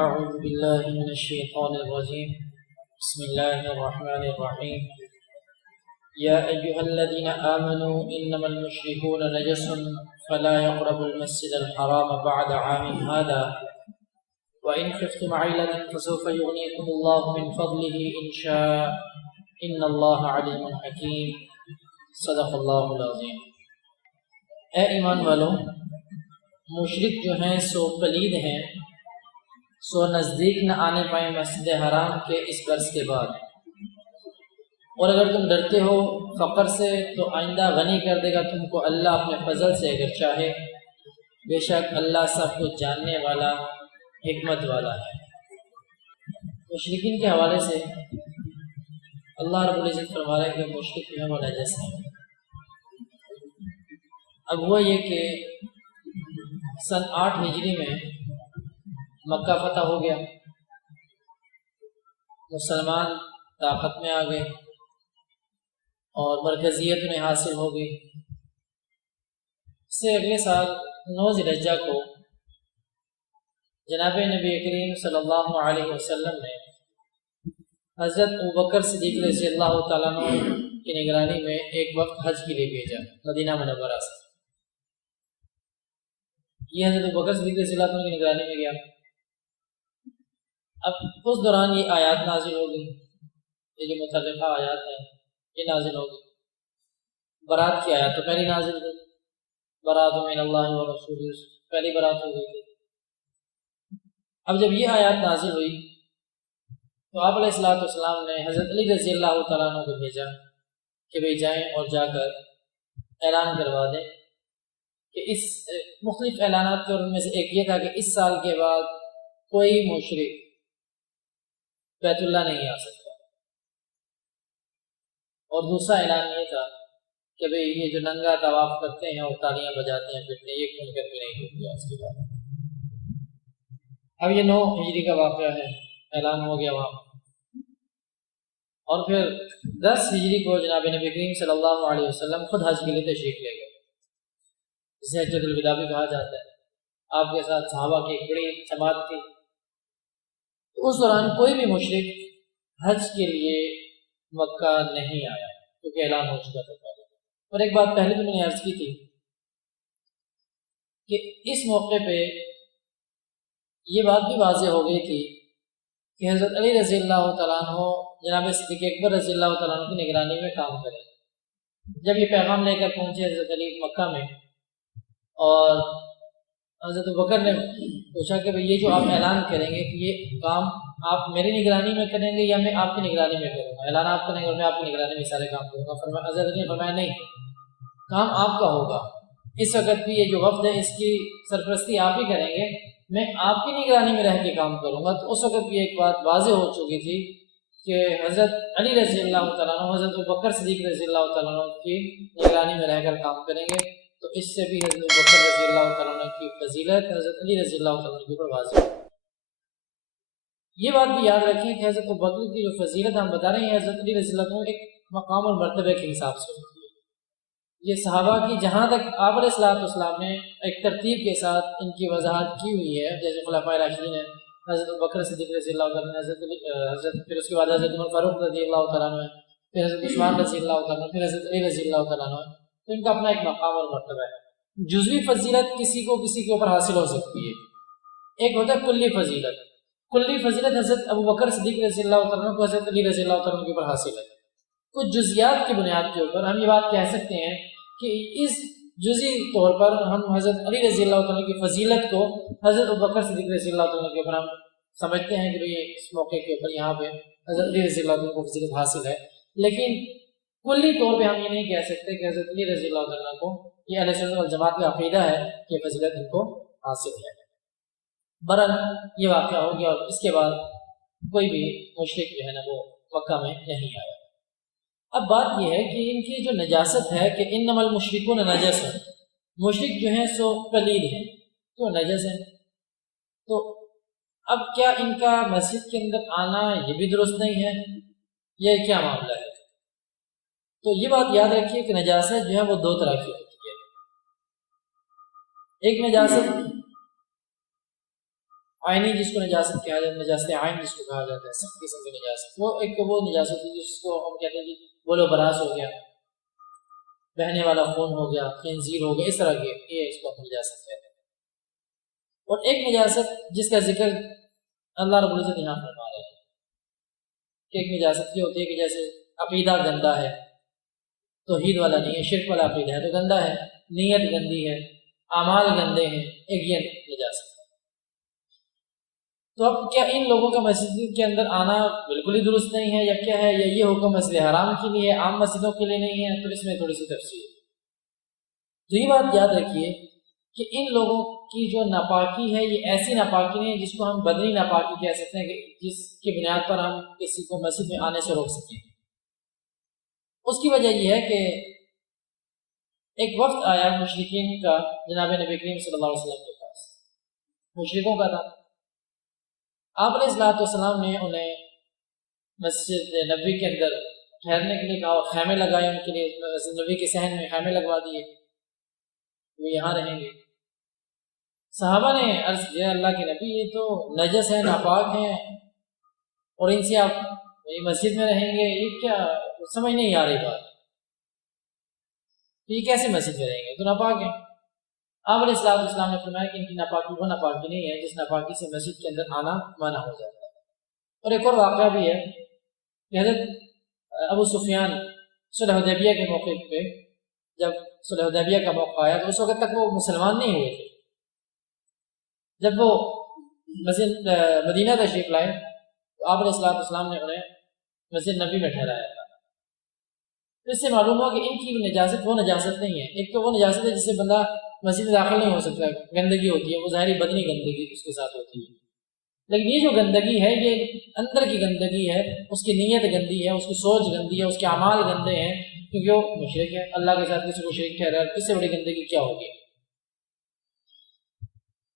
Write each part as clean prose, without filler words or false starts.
أعوذ بالله من الشيطان الرجيم بسم الله الرحمن الرحيم يا أيها الذين آمنوا إنما المشركون نجس فلا يقربوا المسجد الحرام بعد عام هذا وإن خفتم عيلة فسوف يغنيكم الله من فضله إن شاء إن الله عليم حكيم صدق اللہ العظیم۔ اے ایمان والوں، مشرک جو ہیں سو پلید ہیں، سو نزدیک نہ آنے پائیں مسجد حرام کے اس برس کے بعد، اور اگر تم ڈرتے ہو فقر سے تو آئندہ غنی کر دے گا تم کو اللہ اپنے فضل سے اگر چاہے، بے شک اللہ سب کچھ جاننے والا حکمت والا ہے۔ مشرکین کے حوالے سے اللہ رب العزت فرما رہا ہے کہ مشرک جو ہے وہ نجس ہیں۔ اب وہ یہ کہ سن 8 ہجری میں مکہ فتح ہو گیا، مسلمان طاقت میں آ گئے اور مرکزیت انہیں حاصل ہو گئی۔ اس سے اگلے سال 9 ذی الحجہ کو جناب نبی کریم صلی اللہ علیہ وسلم نے حضرت ابوبکر صدیق رضی اللہ تعالیٰ عنہ کی نگرانی میں ایک وقت حج کے لیے بھیجا مدینہ منورہ سے۔ یہ حضرت ابوبکر صدیق رضی اللہ عنہ کی نگرانی میں گیا۔ اب اس دوران یہ آیات نازل ہو گئی، یہ جو متعلقہ آیات ہیں یہ نازل ہو گئی۔ برات کی آیات تو پہلی نازل ہوئی، برات من اللہ و رسول، پہلی برات ہو گئی تھی۔ اب جب یہ آیات نازل ہوئی تو آپ علیہ السلام نے حضرت علی رضی اللہ تعالیٰ عنہ کو بھیجا کہ بھئی جائیں اور جا کر اعلان کروا دیں کہ اس مختلف اعلانات کے، اور ان میں سے ایک یہ تھا کہ اس سال کے بعد کوئی مشرک بیت اللہ نہیں آ سکتا، اور دوسرا اعلان یہ تھا کہ بھئی یہ جو ننگا طواف کرتے ہیں اور تالیاں بجاتے ہیں پھرتے ہیں، یہ کھل کر بھی نہیں ہوگی اس کے بعد۔ اب یہ 9 ہجری کا واقعہ ہے، اعلان ہو گیا وہاں، اور پھر 10 ہجری کو جناب نبی کریم صلی اللہ علیہ وسلم خود حج کے لیے تشریف لے گئے، جسے حجۃ الوداع بھی کہا جاتا ہے۔ آپ کے ساتھ صحابہ کی ایک بڑی جماعت تھی۔ اس دوران کوئی بھی مشرک حج کے لیے مکہ نہیں آیا کیونکہ اعلان ہو چکا تھا پہلے۔ اور ایک بات پہلے بھی میں نے عرض کی تھی کہ اس موقع پہ یہ بات بھی واضح ہو گئی تھی کہ حضرت علی رضی اللہ تعالیٰ عنہ جناب صدیق اکبر رضی اللہ تعالیٰ عنہ کی نگرانی میں کام کریں۔ جب یہ پیغام لے کر پہنچے حضرت علی مکہ میں، اور حضرت ابوبکر نے پوچھا کہ بھئی یہ جو آپ اعلان کریں گے کہ یہ کام آپ میری نگرانی میں کریں گے یا میں آپ کی نگرانی میں کروں گا؟ اعلان آپ کریں گے اور میں آپ کی نگرانی میں سارے کام کروں گا۔ حضرت علی نے فرمایا نہیں، کام آپ کا ہوگا، اس وقت بھی یہ جو وفد ہے اس کی سرپرستی آپ ہی کریں گے، میں آپ کی نگرانی میں رہ کے کام کروں گا۔ تو اس وقت بھی ایک بات واضح ہو چکی تھی کہ حضرت علی رضی اللہ تعالیٰ عنہ حضرت ابوبکر صدیق رضی اللہ تعالیٰ عنہ کی نگرانی میں رہ کر کام کریں گے۔ تو اس سے بھی حضرت ابوبکر رضی اللہ تعالیٰ عنہ کی فضیلت حضرت علی رضی اللہ تعالیٰ عنہ کے اوپر واضح ہے۔ یہ بات بھی یاد رکھیں کہ حضرت ابوبکر کی جو فضیلت ہم بتا رہے ہیں حضرت علی رضی اللہ عنہ ایک مقام اور مرتبے کے حساب سے ہوتی ہے۔ یہ صحابہ کی جہاں تک آپ علیہ السلام نے ایک ترتیب کے ساتھ ان کی وضاحت کی ہوئی ہے، جیسے خلفائے راشدین ہیں، حضرت ابوبکر صدیق رضی اللہ تعالیٰ عنہ، پھر اس کے بعد حضرت عمر فاروق رضی اللہ تعالیٰ عنہ، پھر حضرت عثمان رضی اللہ تعالیٰ عنہ، پھر حضرت علی رضی اللہ تعالیٰ عنہ، تو ان کا اپنا ایک مقام اور مرتبہ ہے۔ جزوی فضیلت کسی کو کسی کے اوپر حاصل ہو سکتی ہے، ایک ہوتا ہے کلی فضیلت۔ کلی فضیلت حضرت ابوبکر صدیق رضی اللہ تعالیٰ عنہ کو حضرت علی رضی اللہ تعالیٰ عنہ کے اوپر حاصل ہے۔ کچھ جزیات کی بنیاد کے اوپر ہم یہ بات کہہ سکتے ہیں کہ اس جزئی طور پر ہم حضرت علی رضی اللہ تعالیٰ کی فضیلت کو حضرت ابوبکر صدیق رضی اللہ تعالیٰ کے اوپر ہم سمجھتے ہیں کہ بھئی اس موقع کے اوپر یہاں پہ حضرت علی رضی اللہ تعالیٰ کو فضیلت حاصل ہے، لیکن کلی طور پہ ہم یہ نہیں کہہ سکتے کہ حضرت علی رضی اللہ تعالیٰ کو یہ اہل سنت والجماعت کا عقیدہ ہے کہ فضیلت ان کو حاصل ہے۔ برحال یہ واقعہ ہو گیا، اور اس کے بعد کوئی بھی مشرک جو ہے نا وہ مکہ میں نہیں آیا۔ اب بات یہ ہے کہ ان کی جو نجاست ہے کہ انما المشرکون نجس، مشرک جو ہیں سو پلید ہیں تو نجس ہیں، تو اب کیا ان کا مسجد کے اندر آنا یہ بھی درست نہیں ہے، یہ کیا معاملہ ہے؟ تو یہ بات یاد رکھیے کہ نجاست جو ہے وہ 2 طرح کی ہوتی ہے۔ ایک نجاست عینی جس کو نجاست کہا جاتا ہے، نجاست عین جس کو کہا جاتا ہے، سخت قسم کی نجاست، وہ ایک تو وہ نجاست ہے جس کو ہم کہتے ہیں کہ بول و براس ہو گیا، بہنے والا خون ہو گیا، خنزیر ہو گیا، اس طرح کے، یہ اس کو ہم نجاست کہتے ہیں۔ اور ایک نجاست جس کا ذکر اللہ رب العزت یہاں فرما رہے ہیں کہ ایک نجاست یہ ہوتی ہے کہ جیسے عقیدہ گندا ہے، توحید والا نہیں ہے، شرک والا عقیدہ ہے تو گندا ہے، نیت گندی ہے، اعمال گندے ہیں، ایک یہ نجاست ہے۔ تو اب کیا ان لوگوں کا مسجد کے اندر آنا بالکل ہی درست نہیں ہے یا کیا ہے، یا یہ حکم مسجد حرام کے لیے عام مسجدوں کے لیے نہیں ہے؟ تو اس میں تھوڑی سی تفصیل۔ تو یہ بات یاد رکھیے کہ ان لوگوں کی جو ناپاکی ہے یہ ایسی ناپاکی نہیں ہے جس کو ہم بدنی ناپاکی کہہ سکتے ہیں، کہ جس کی بنیاد پر ہم کسی کو مسجد میں آنے سے روک سکیں۔ اس کی وجہ یہ ہے کہ ایک وقت آیا مشرکین کا جناب نبی کریم صلی اللہ علیہ وسلم کے پاس، مشرکوں کا تھا۔ آپ علیہ الصلوۃ والسلام نے انہیں مسجد نبوی کے اندر ٹھہرنے کے لیے کہا، اور خیمے لگائے ان کے لیے، مسجد نبوی کے صحن میں خیمے لگوا دیے، وہ یہاں رہیں گے۔ صحابہ نے عرض کیا اللہ کے نبی یہ تو نجس ہیں، ناپاک ہیں، اور ان سے آپ یہ مسجد میں رہیں گے، یہ کیا سمجھ نہیں آ رہی بات، یہ کیسے مسجد میں رہیں گے، تو ناپاک ہیں۔ آپ علیہ السلام نے فرمایا کہ ان کی ناپاکی وہ ناپاکی نہیں ہے جس ناپاکی سے مسجد کے اندر آنا منع ہو جاتا ہے۔ اور ایک اور واقعہ بھی ہے کہ حضرت ابو سفیان صلح حدیبیہ کے موقع پہ، جب صلح حدیبیہ کا موقع آیا تو اس وقت تک وہ مسلمان نہیں ہوئے تھے۔ جب وہ مسجد مدینہ تشریف لائے تو آپ علیہ السلام نے انہیں مسجد نبی میں ٹھہرایا تھا۔ اس سے معلوم ہوا کہ ان کی نجاست وہ نجاست نہیں ہے، ایک تو وہ نجاست ہے جس سے بندہ مسجد میں داخل نہیں ہو سکتا، گندگی ہوتی ہے، وہ ظاہری بدنی گندگی اس کے ساتھ ہوتی ہے۔ لیکن یہ جو گندگی ہے یہ اندر کی گندگی ہے، اس کی نیت گندی ہے، اس کی سوچ گندی ہے، اس کے اعمال گندے ہیں، کیونکہ وہ مشرک ہے، اللہ کے ساتھ کسی کو شریک ٹھہرا ہے، اس سے بڑی گندگی کیا ہوگی۔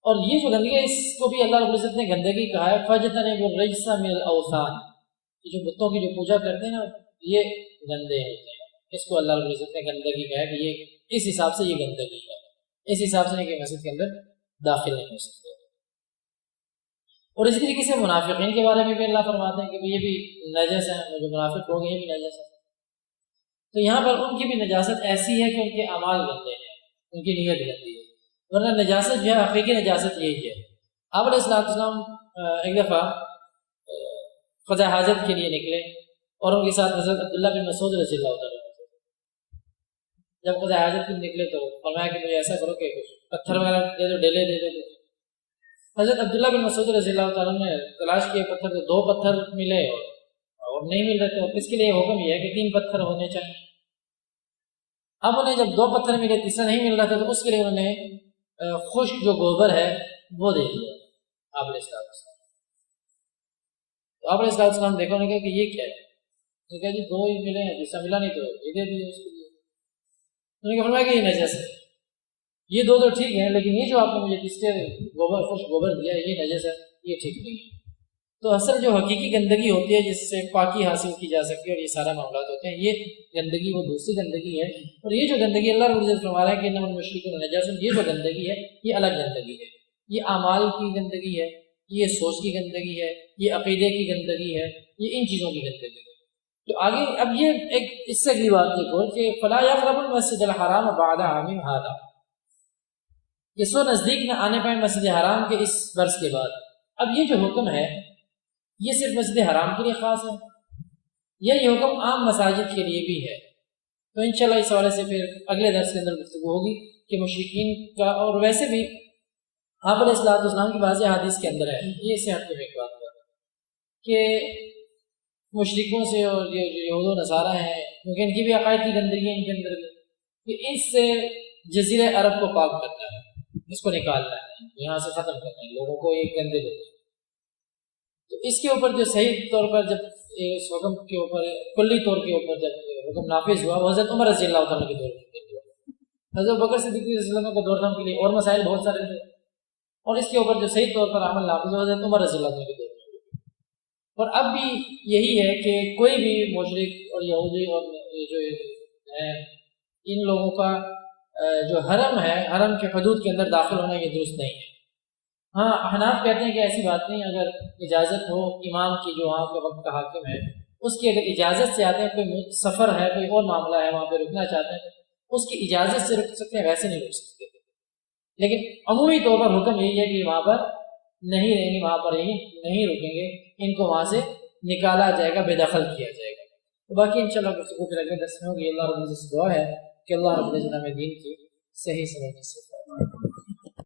اور یہ جو گندگی ہے اس کو بھی اللہ رب العزت نے گندگی کہا ہے، فَاجْتَنِبُوا الرِّجْسَ مِنَ الْأَوْثَانِ، یہ جو بتوں کی جو پوجا کرتے ہیں نا یہ گندے ہوتے ہیں، اس کو اللہ رب العزت نے گندگی کہا ہے کہ یہ اس حساب سے یہ گندگی ہے، اس حساب سے نہیں کہ مسجد کے اندر داخل نہیں ہو سکتے۔ اور اسی طریقے سے منافقین کے بارے میں بھی اللہ فرماتے ہیں کہ یہ بھی نجس ہیں، جو منافق لوگ ہیں یہ بھی نجس ہیں۔ تو یہاں پر ان کی بھی نجاست ایسی ہے کہ ان کے اعمال گندے ہیں، ان کی نیت گندی ہے، ورنہ نجاست جو ہے حقیقی نجاست یہی ہے۔ آپ علیہ السلام ایک دفعہ قضاء حاجت کے لیے نکلے اور ان کے ساتھ حضرت عبداللہ بن مسعود رضی اللہ عنہ، جب قضاء حاجت کے لیے نکلے تو فرمایا کہ مجھے ایسا کرو کہ کچھ پتھر وغیرہ دے دو، ڈیلے دے دو۔ حضرت عبداللہ بن مسعود رضی اللہ تعالیٰ نے تلاش کیے پتھر، تو 2 پتھر ملے اور نہیں مل رہے تھے۔ اس کے لیے حکم یہ ہے کہ 3 پتھر ہونے چاہیے۔ اب انہیں جب 2 پتھر ملے، تیسرا نہیں مل رہا تھا، تو اس کے لیے انہوں نے خشک جو گوبر ہے وہ دے دیا آپ علیہ السلام۔ تو آپ علیہ السلام دیکھا، انہوں نے کہا کہ یہ کیا ہے؟ انہوں نے کہا جی 2 ہی ملے ہیں، تیسرا ملا نہیں تو یہ دے دیے اس کے لیے۔ انہوں نے کہا فرمایا کہ یہ نجس ہے، یہ 2 تو ٹھیک ہیں لیکن یہ جو آپ نے مجھے تیسرے گوبر خشک گوبر دیا ہے یہ نجس ہے، یہ ٹھیک نہیں ہے۔ تو اصل جو حقیقی گندگی ہوتی ہے جس سے پاکی حاصل کی جا سکتی ہے اور یہ سارا معاملات ہوتے ہیں، یہ گندگی وہ دوسری گندگی ہے۔ اور یہ جو گندگی اللہ رب العزت فرما رہا ہے کہ انما المشرکون نجس، یہ جو گندگی ہے یہ الگ گندگی ہے، یہ اعمال کی گندگی ہے، یہ سوچ کی گندگی ہے، یہ عقیدے کی گندگی ہے، یہ ان چیزوں کی گندگی ہے۔ تو آگے اب یہ ایک اس سے اگلی بات دیکھو کہ فلا یقربوا المسجد الحرام بعد عامهم هذا، یہ سو نزدیک نہ آنے پائیں مسجد حرام کے اس برس کے بعد۔ اب یہ جو حکم ہے یہ صرف مسجد حرام کے لیے خاص ہے یا یہ حکم عام مساجد کے لیے بھی ہے؟ تو انشاءاللہ اس حوالے سے پھر اگلے درس کے اندر گفتگو ہوگی کہ مشرکین کا، اور ویسے بھی آپ علیہ السلام کی بعض حدیث کے اندر ہے، یہ سے ہٹ کے ایک بات ہے کہ مشرکوں سے اور یہ جو یہود و نصارہ ہیں، کیونکہ ان کی بھی عقائد کی گندگی ہے ان کے اندر بھی، کہ اس سے جزیرہ عرب کو پاک کرنا ہے، اس کو نکالنا ہے، یہاں سے ختم کرنا ہے، لوگوں کو یہ گندے دیتے ہیں۔ تو اس کے اوپر جو صحیح طور پر جب اس حکم کے اوپر کلی طور کے اوپر جب حکم نافذ ہوا وہ حضرت عمر رضی اللہ تعالیٰ کے دور میں ہوا۔ حضرت بکر صدیق رضی اللہ عنہ کے دور کے لیے اور مسائل بہت سارے تھے، اور اس کے اوپر جو صحیح طور پر عمل نافذ ہوا حضرت عمر رضی اللہ عنہ کے دور میں ہوا۔ اور اب بھی یہی ہے کہ کوئی بھی مشرک اور یہودی اور جو ہے ان لوگوں کا جو حرم ہے، حرم کے حدود کے اندر داخل ہونا یہ درست نہیں ہے۔ ہاں احناف کہتے ہیں کہ ایسی بات نہیں، اگر اجازت ہو امام کی جو وہاں کے وقت کا حاکم ہے اس کی، اگر اجازت سے آتے ہیں، کوئی سفر ہے، کوئی اور معاملہ ہے، وہاں پہ رکنا چاہتے ہیں، اس کی اجازت سے رک سکتے ہیں، ویسے نہیں رک سکتے۔ لیکن عمومی طور پر حکم یہی ہے کہ وہاں پر نہیں رہیں گے، وہاں پر یہی نہیں رکیں گے، ان کو وہاں سے نکالا جائے گا، بے دخل کیا جائے گا۔ تو باقی انشاءاللہ گفتگو پھر اگلے درس میں ہوگی۔ اللہ رب العزت سے دعا ہے کہ اللہ رب العزت ہمیں دین کی صحیح سمجھ سے